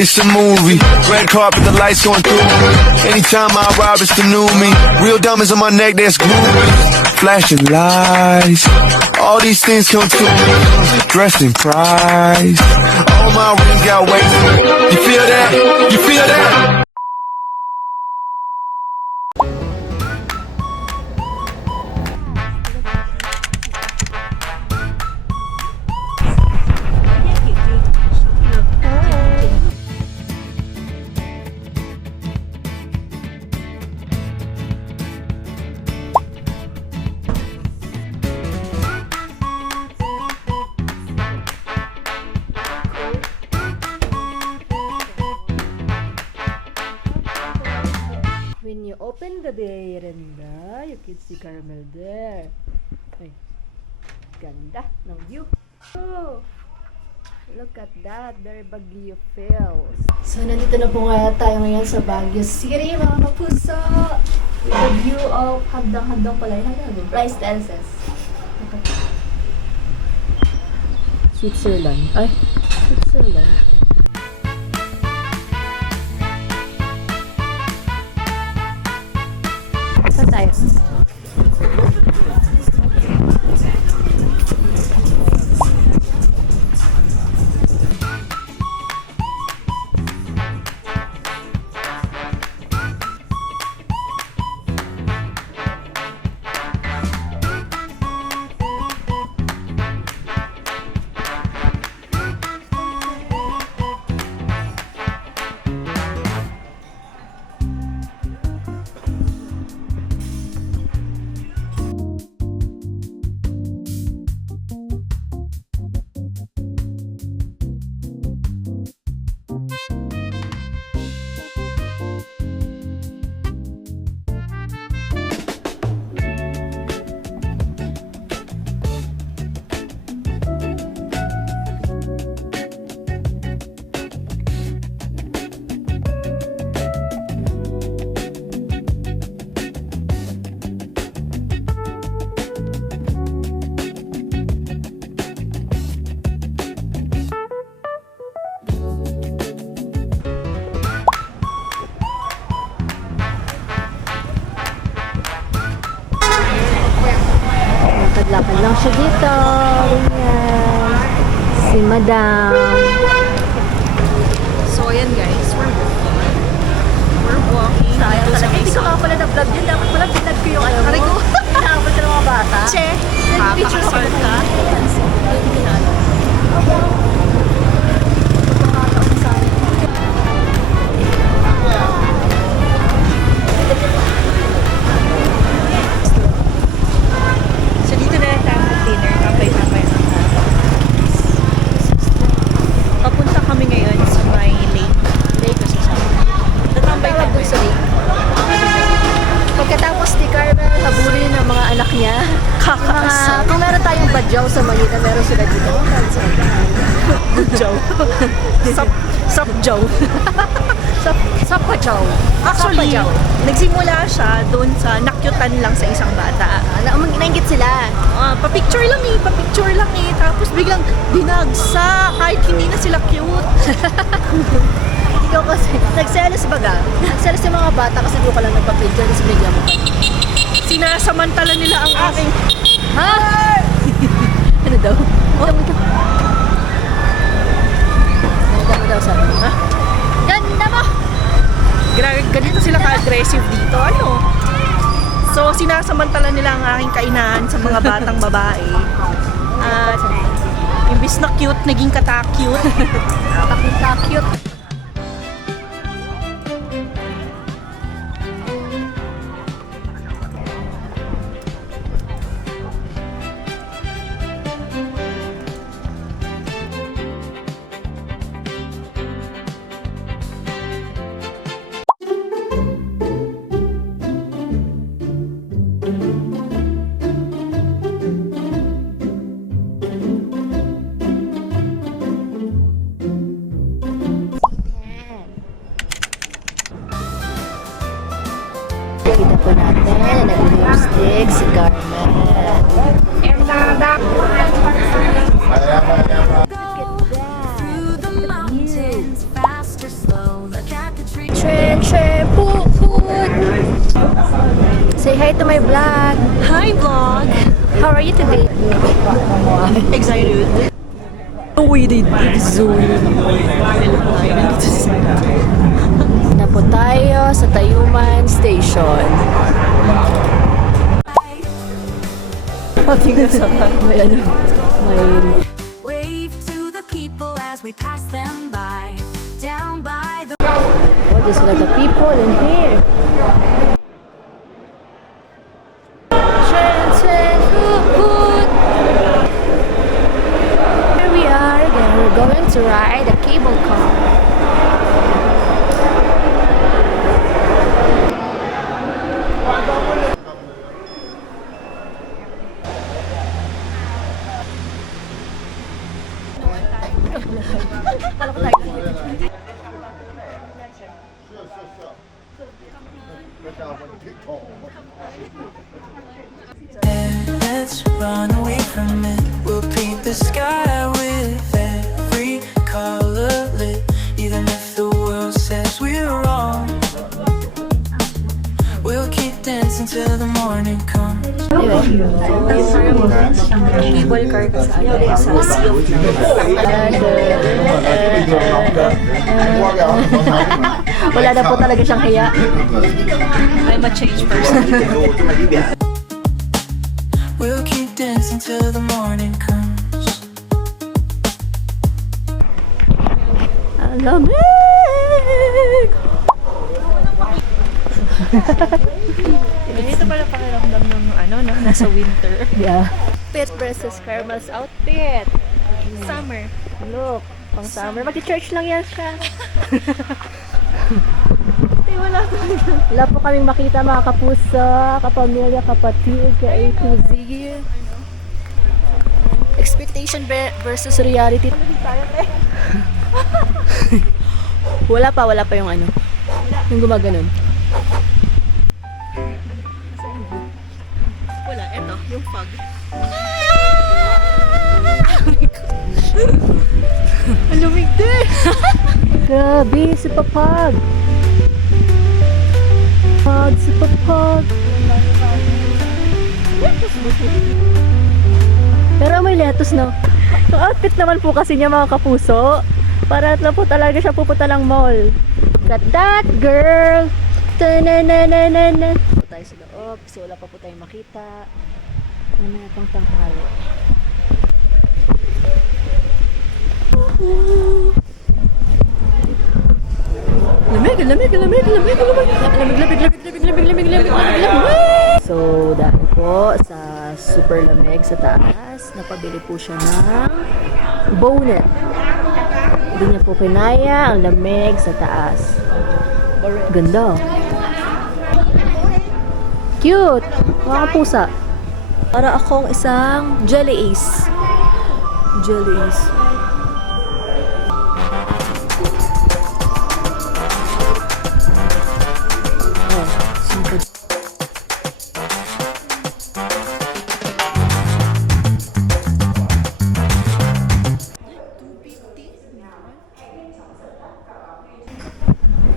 It's a movie. Red carpet, the lights going through. Anytime I arrive, it's the new me. Real diamonds on my neck, that's groovy. Flashing lights. All these things come to me. Dressed in price. All my rings got weight. You feel that? You feel that? When you open the veranda, you can see Caramel there. Ay, ganda ng view. Oh, look at that, there Baguio Falls. So, nandito na po nga tayo ngayon sa Baguio City, mga kapuso. With the view of handang-handang pala yun. Rice dances. Switzerland. Ay, Switzerland. Saan tayo? Lakad lang siya dito. Ganyan. Si Madam. So, ayan guys, we're walking. Sayang talaga. Hindi ko nga pala na-vlog yun. Dapat pala pinag ko yung ano. Aray ko. Hinahabol ka ng mga bata. Che, Nag-picture ko ka. So, dito na tayo mag-dinner. Tambay-tambay na tayo. Papunta kami ngayon sa may lake. Lake kasi sa tatambay-tambay. Sa lake. Pagkatapos ni Carmel, habulin ng mga anak niya. Kakasal. Kung meron tayong badyaw sa Manila, meron sila dito. Joe. Joe. Sa badyaw. Actually, nagsimula siya doon sa nakyutan lang sa isang bata. Nainggit sila. Pa-picture lang eh. Tapos biglang dinagsa kahit hindi na sila cute. Ikaw kasi, nagselos baga. Nagselos yung mga bata kasi doon ka lang nagpa-picture kasi bigyan mo. Sinasamantala nila ang aking... Ha? Ano daw? Ito. Ganda mo daw sabi. Ha? Ganda mo! Ganito sila ka-aggressive dito. Ano? So, sinasamantala nila ang aking kainahan sa mga batang babae. At imbis na cute, naging kata-cute. Cute. Tren, put. Say hi to my vlog. Hi vlog! How are you today? Excited? We did excited. Na po tayo sa Tayuman Station. Pati sa May ano, may Wave to the people as we pass them by. Down by the oh, there's a lot of people in here. Tren, put. Here we are again. We're going to ride a cable car. Let's run away from it. We'll paint the sky with every color lit. Even if the world says we're wrong, we'll keep dancing till the morning comes. Cable car ka sa ano, sa Sea of Wala na po talaga siyang hiya. I'm a changed person. We'll keep dancing till the morning comes. Ang lamig! Ganito pala pakiramdam ng ano, no? Nasa winter. Yeah. Outfit versus Carmel's outfit. Summer. Look, pang summer. Mag-church lang yan siya. Wala po kaming makita mga kapuso, kapamilya, kapatid, ka-A to Z. Expectation versus reality. Wala pa yung ano. Yung gumaganon. Wala, eto, yung fog. Ang lumig din! Grabe, si Papag. Si Papag. Pero may lettuce, no? Yung outfit naman po kasi niya mga kapuso. Para na po talaga siya pupunta lang mall. Got that, girl! Ta-na-na-na-na-na. Po tayo sa loob, so wala pa po tayong makita. Mamaya pang tanghali. Lamig. So, dahil po sa super lamig sa taas, napabili po siya ng bonnet. Hindi niya po kinaya ang lamig sa taas. Ganda. Cute! Mga pusa. Para akong isang jelly ace. Jelly ace. Oh, simple.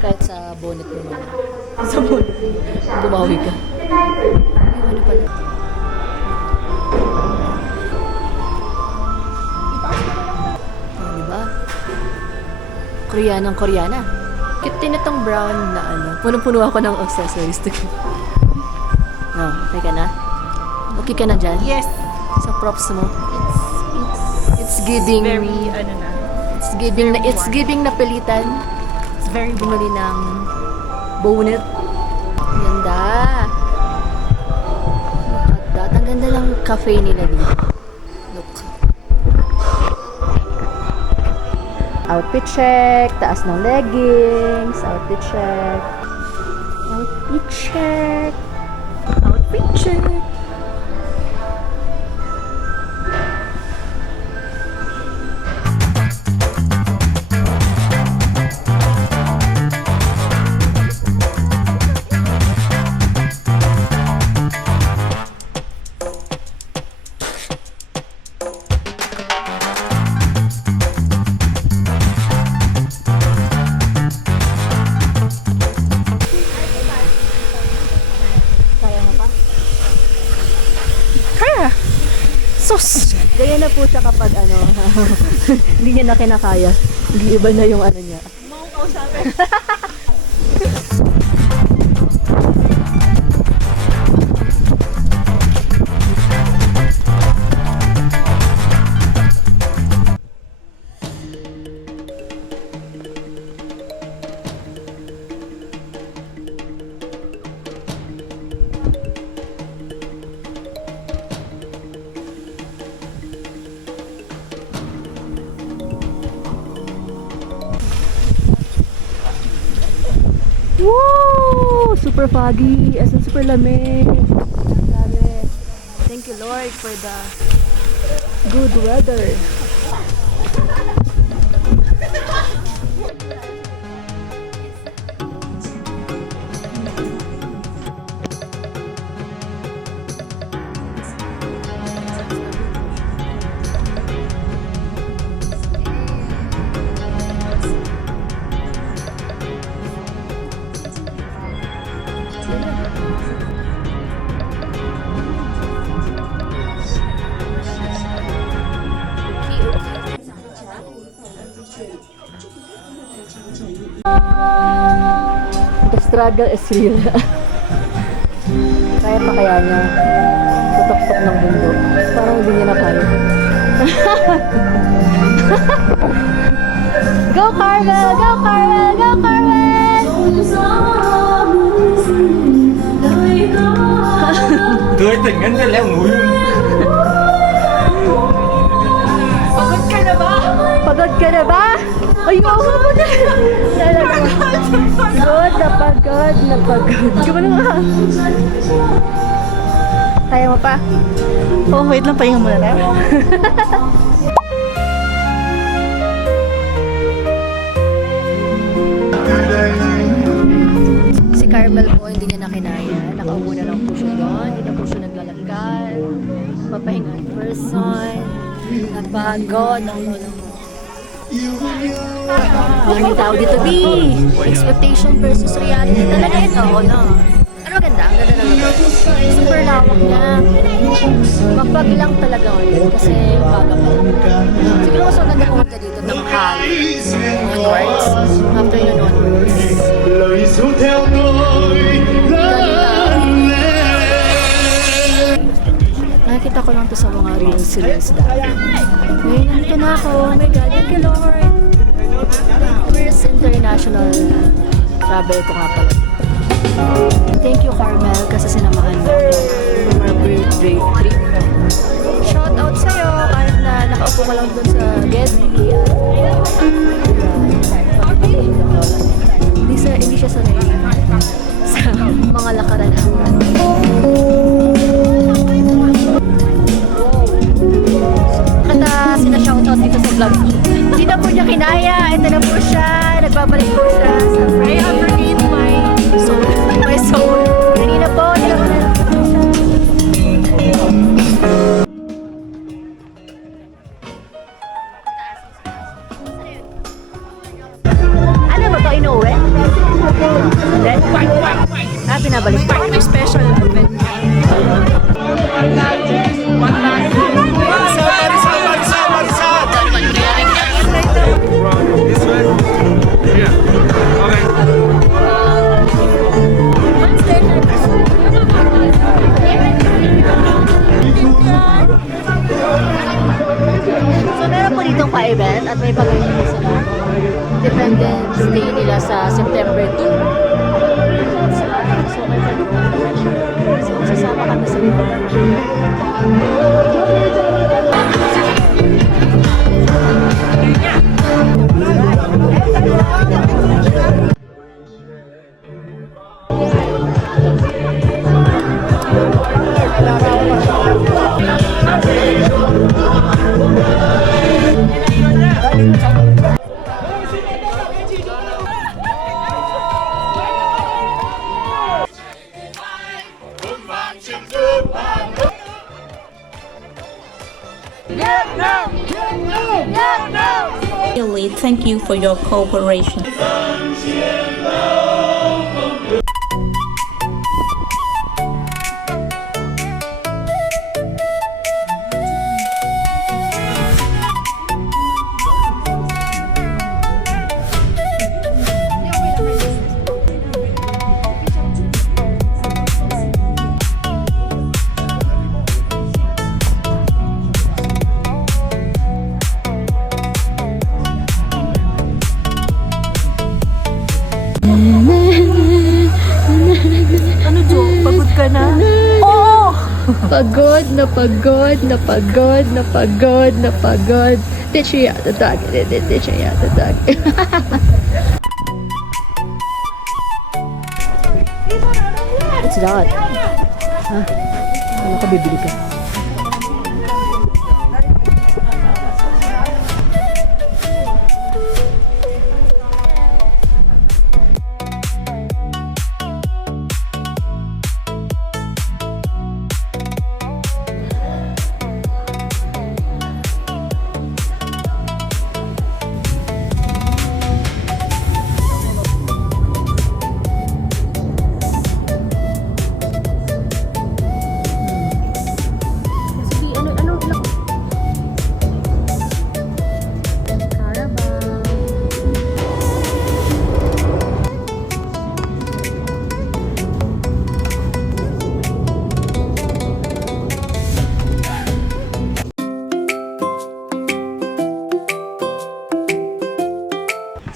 Kahit sa bonnet mo naman. Sa bonnet. Bumawi ka. Ay, ano pala? Oh, diba? Koreanang-Koreana. Cute din itong brown na ano. Punong-puno ako ng accessories to keep. No, okay ka na? Okay ka na dyan? Yes! Sa props mo? It's giving... Very, ano na. It's giving na pilitan. It's very Bumili ng bonnet. Ganda. Look at that. Ang ganda lang cafe nila dito. Look. Outfit check. Taas ng leggings. Outfit check. Outfit check. Outfit check. siya. Sus! Ganyan na po siya kapag ano, hindi niya na kinakaya. Hindi iba na yung ano niya. Woo! Super foggy, as in super lamig. Grabe. Thank you Lord for the good weather. The struggle is real. Kaya pa kaya niya sa tuktok ng bundok. Parang hindi niya na kaya. Go Carmel! Go Carmel! Go Carmel! Tươi tỉnh ngân cái leo núi. Pagod ka na ba? Pagod ka na ba? Ayoko mo na! Pagod na pagod na pagod. Gawin nga. Kaya mo pa? Oh, wait lang, pahinga muna na. Si Carmel po, hindi niya na kinaya. Nakaupo na lang po siya doon. Hindi na po siya naglalakad. Papahinga in person. Napagod ang lolo mo. Ang tao dito, B. Expectation versus reality. Talaga ito, no? Pero maganda, ang ganda ng lugar. Super lawak niya. Mapag lang talaga ulit kasi baga pa lang. Siguro mas maganda pumunta dito ng onwards. After yun onwards. Nakikita ko lang to sa mga reels dati. Ngayon, nandito na ako. Oh my God, thank you Lord. First international travel ko nga pala. Thank you Carmel kasi sinamahan mo ako for a birthday trip. Shout out sa'yo kahit na nakaupo ka lang dun sa Gedli. Hindi siya sanay sa mga lakaran naman. Kata sina-shoutout dito sa vlog. Hindi na po niya kinaya. Ito na po siya. Nagbabalik po siya sa I appreciate my soul. Kanina po, nilakunan po siya. Ano ba ito? Inuwi? Hindi? Pinabalik pa. May special event. So meron po ditong pa-event at may pag-event po sila. Independence Day nila sa September 2. So may pag-event. So sasama kami sa Really, thank you for your cooperation. Pagod na pagod na pagod na pagod na pagod. Did she out the dog? Did she out the dog? What's that? Ha? Ano ka bibili ka?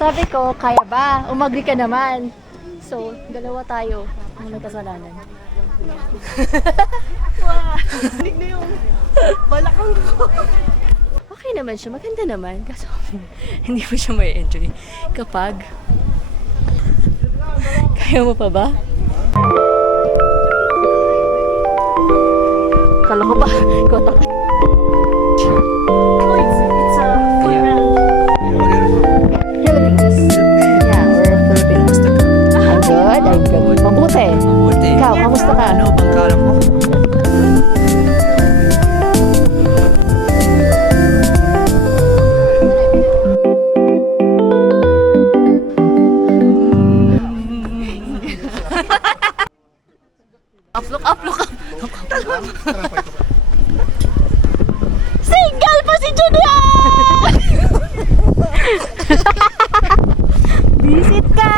Sabi ko, kaya ba? Umagri ka naman. So, dalawa tayo ang may kasalanan. Wow! Hindi na yung balakang ko. Okay naman siya, maganda naman. Kaso, hindi mo siya may enjoy kapag... Kaya mo pa ba? Kala ko ba? Kotak. Oh, it's a full round. Philippines. Yeah, we're Filipinos. I'm good, I'm good. Mabuti. Ikaw, kamusta ka? Ano bang kalam mo? Uplook. Single pa si Julian! Visit ka!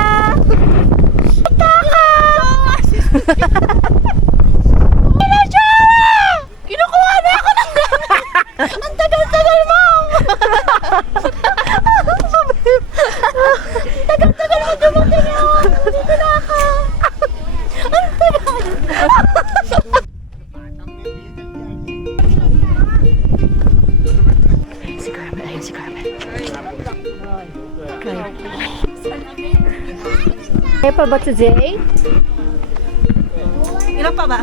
Kinukuha na ako ng ang tagal-tagal mo! Tagal-tagal mo dumating ako! Dito na ako! Ang tagal! Si Carmel, ayun si Carmel. Okay. Kaya pa ba today? Ilan pa ba?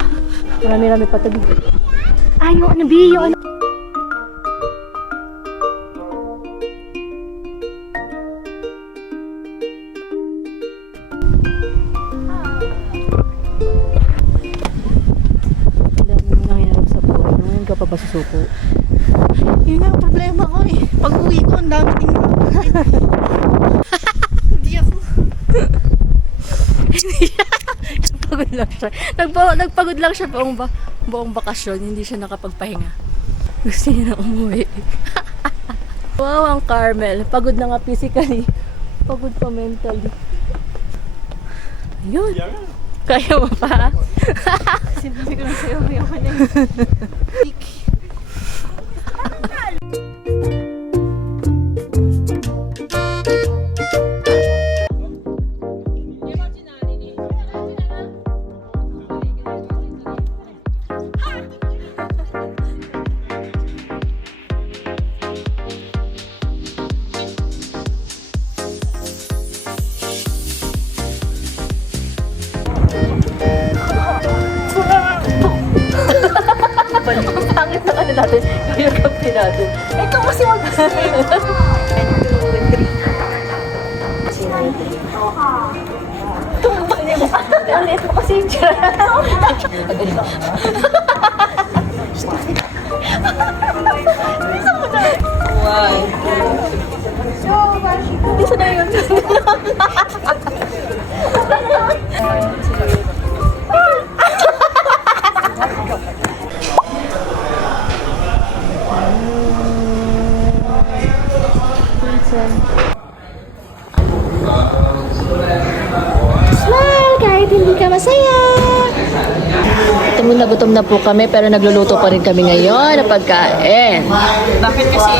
Marami-rami pa tabi. Ay, yung ano, B, yung ano. Dami mo nang hinarap sa buhay. Ngayon ka pa ba susuko? Yun nga ang problema ko eh. Pag uwi ko, ang dami din Hindi ako. Nagpagod lang siya. Nagpagod lang siya buong bakasyon. Hindi siya nakapagpahinga. Gusto niya na umuwi. Wow, ang Carmel. Pagod na nga physically. Pagod pa mentally. Ayun. Kaya mo pa? Sinabi ko na sa'yo, ayoko na eh. Ang pangit na ano natin. Yung kape natin. Ito kasi mag-spin. 1, 2, 3. Ang liit mo kasi yung tira. Isa na yun. Smile kahit hindi ka masaya. Gutom na po kami pero nagluluto pa rin kami ngayon ng pagkain. Bakit kasi?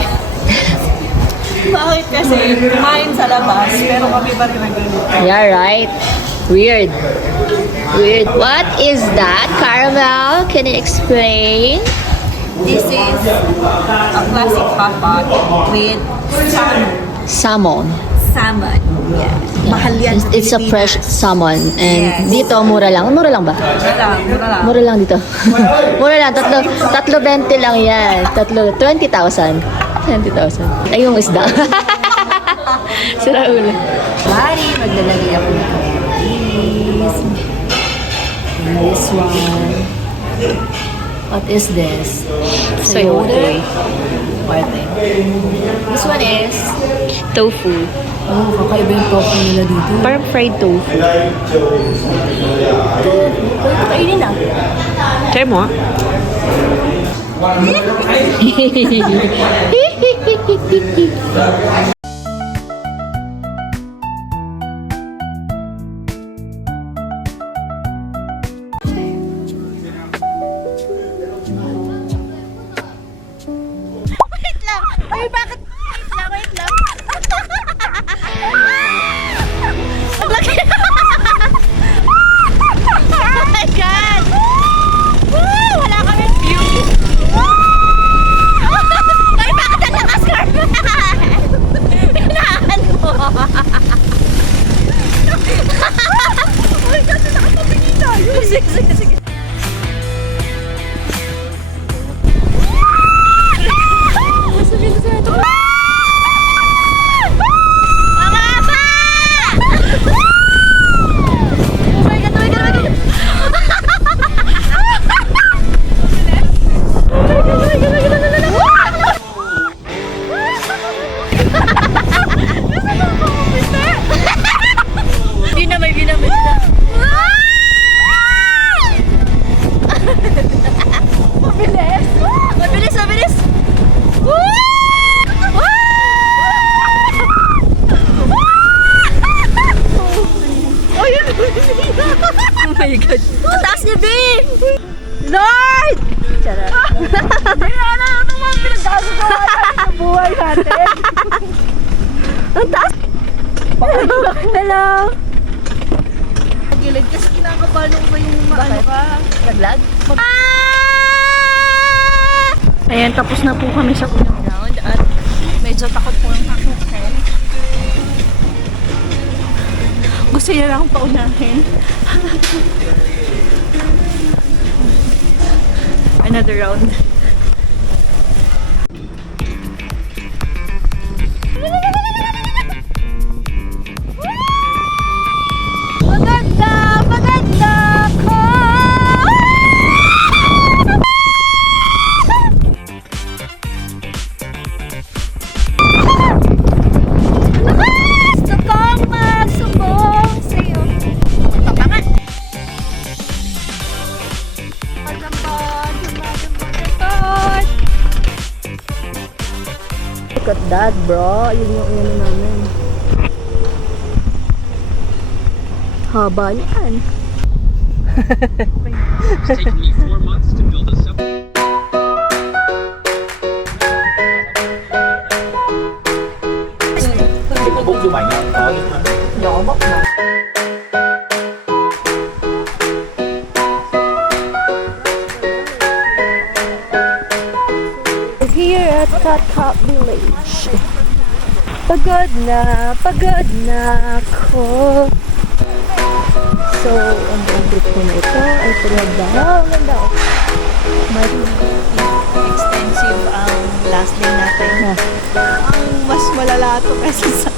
Bakit kasi kumain sa labas pero kami pa rin nagluluto? Yeah, right. Weird. Weird. What is that? Caramel? Can you explain? This is a classic hot pot with Salmon. salmon. Yeah. Mahal yan sa It's a fresh Pilipinas. salmon. And Yes. dito, mura lang. Mura lang ba? Mura lang. Mura lang dito. Mura lang. Tatlo 20 lang yan. 20,000. 20,000. Ay, yung isda. Sira ulo. Mari, maglalagay ako ng kamatis. This one. What is this? Sayote. Sayote. This one is... Tofu. Oh, kakaiba yung tofu nila dito. Parang fried tofu. Pwede kainin na. Try mo ah. Wait lang. Ay, bakit? Wait lang. Laki. Oh my God. Woo! Wala kami view. Ay, bakit ang lakas, Carmen? Hinahan mo. Oh my God, nakapabigay tayo. Sige. Mabilis! Woo! Oh my God! Ang taas niya, B! Lord! Charot. Ano mga pinagdagawa natin sa buhay natin? Ang taas! Hello! Gilid kasi kinakabahan mo ba yung ano ka? Nag-vlog? Ayan, tapos na po kami sa unang round at medyo takot po ang aking friend. Gusto niya lang akong paunahin. Another round. Maganda ko! Gusto kong magsumbong sa'yo. Ito pa nga. Look at that, bro. Yun yung ano namin. Haba niyan. Bốc vô bánh không? Có nhưng mà Nhỏ bốc mà. Here at Cat Village. Pagod na ako. So, ang trip ko na ito ay talaga. Ang ganda. Extensive ang last day natin. Ang mas malala to kasi sa...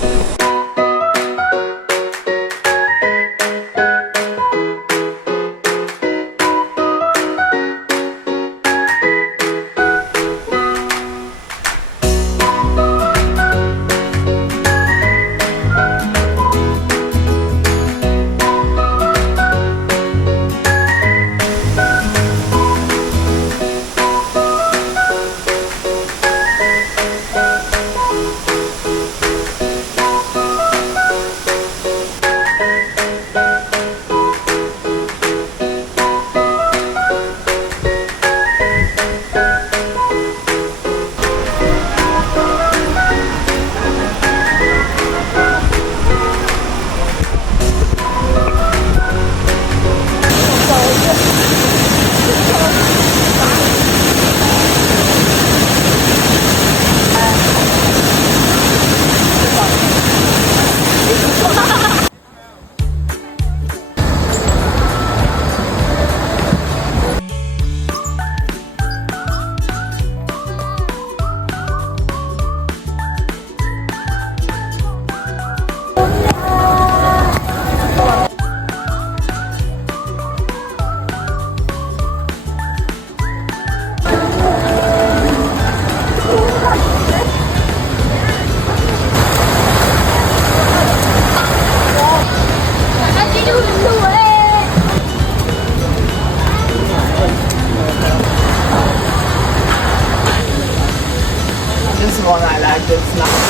Argent snack.